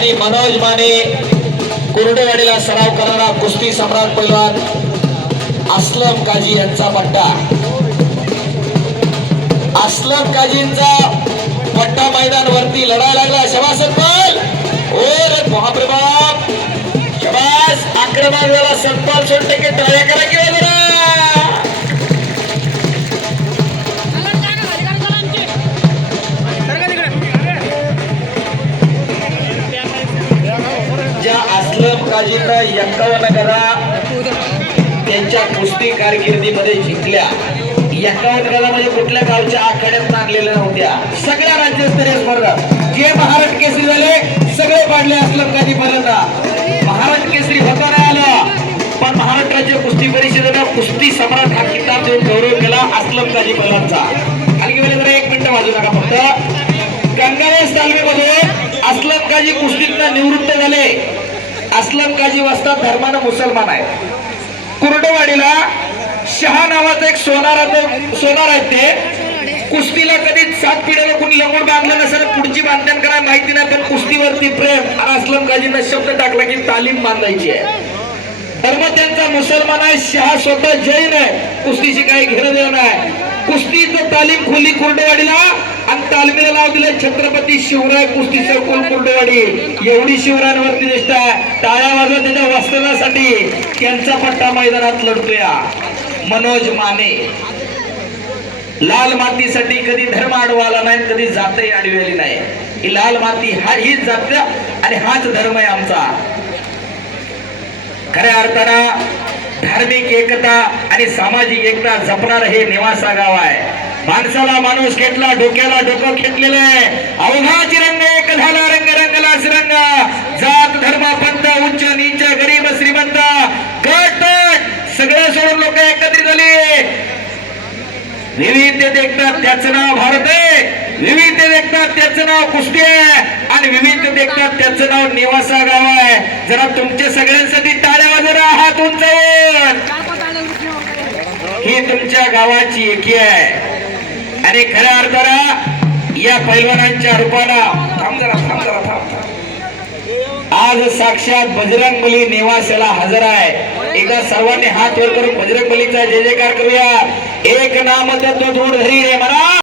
आणि मनोज माने कुर्डेवाडीला सराव करणारा कुस्ती सम्राट पैलवान असलम काजी यांचा पट्टा. असलम काजींचा पट्टा मैदानवरती लढायला लागला. शबास सतपाल, ओ रे बापरे बाप, शबास. आक्रमक झाला सतपाल. 100% टाळ्या करा किंवा जरा. ज्या असलम काजींना 51 गदा त्यांच्या कुस्ती कारकिर्दीमध्ये जिंकल्या, 51 गदा म्हणजे कुठल्या गावच्या आखाड्यात आणलेल्या नव्हत्या. सगळ्या राज्यस्तरीय स्पर्धा जे महाराष्ट्र केसरी झाले सगळे पाडले असलम काजी पहिल्यांदा. महाराष्ट्र केसरी होता नाही आला, पण महाराष्ट्र राज्य कुस्ती परिषदेनं कुस्ती सम्राट हा किताब देऊन गौरव केला असलम काजी पहिल्यांचा. आणखी वेळेला जरा 1 मिनिट वाजू नका फक्त. गंगावेस तालमीमध्ये असलम काजी कुस्तीतनं निवृत्त झाले. असलम काजी वस्ताद धर्मानं मुसलमान आहे. कुर्डवाडीला शहा नावाचं एक सोनार आहे. ते कुस्तीला कधी 7 पिढ्याला कोणी लंगोट बांधलं नसेल, पुढची बांधण करायला माहिती नाही, पण कुस्तीवरती प्रेम. असलम काजींना शब्द टाकला की तालीम बांधायची आहे. धर्म त्यांचा मुसलमान आहे. शहा स्वतः जैन आहे. कुस्तीशी काही घेणं देणं नाही. कुस्तीचं तालीम खोली कुर्डवाडीला आणि तालमीला नाव दिले छत्रपती शिवराय कुस्ती संकुल कुर्डवाडी. एवढी शिवरायांवरती निष्ठा आहे. टाळ्या वाजवत त्याच्या वस्त्रासाठी. त्यांचा पट्टा मैदानात लढतोय मनोज माने. लाल मातीसाठी कधी धर्म आडवाला नाही, कधी जातही आडवेली नाही. ही लाल माती हीच जात आणि हाच धर्म आहे आमचा. खऱ्या अर्थानं धार्मिक एकता आणि सामाजिक एकता जपणार हे नेवासा गाव आहे. माणसाला माणूस खेटला, डोक्याला डोकं खेटलेलं आहे. अवघाची रंग एक झाला, रंग रंगला रंग. जात धर्म पंथ उच्च नीच गरीब श्रीमंत गट सगळे सोडून लोक एकत्रित झाले. विविधतेत एकता त्याचं नाव भारत आहे. विविधतेत एकता त्याचं नाव कुस्ती आहे. आणि विविधतेत एकता त्याचं नाव नेवासा गाव आहे. जरा तुमच्या सगळ्यांसाठी टाळ्या वाजवा, हात उंचावून. ही तुमच्या गावाची एकी आहे. आणि खऱ्या अर्थानं या पैलवानांच्या रूपानं आज साक्षात बजरंगबली नेवासाला हजर आहे. एकदा सर्वांनी हात वर करून बजरंगबलीचा जय जयकार करूया. एक नाम तो धूळ धरी रे म्हणा.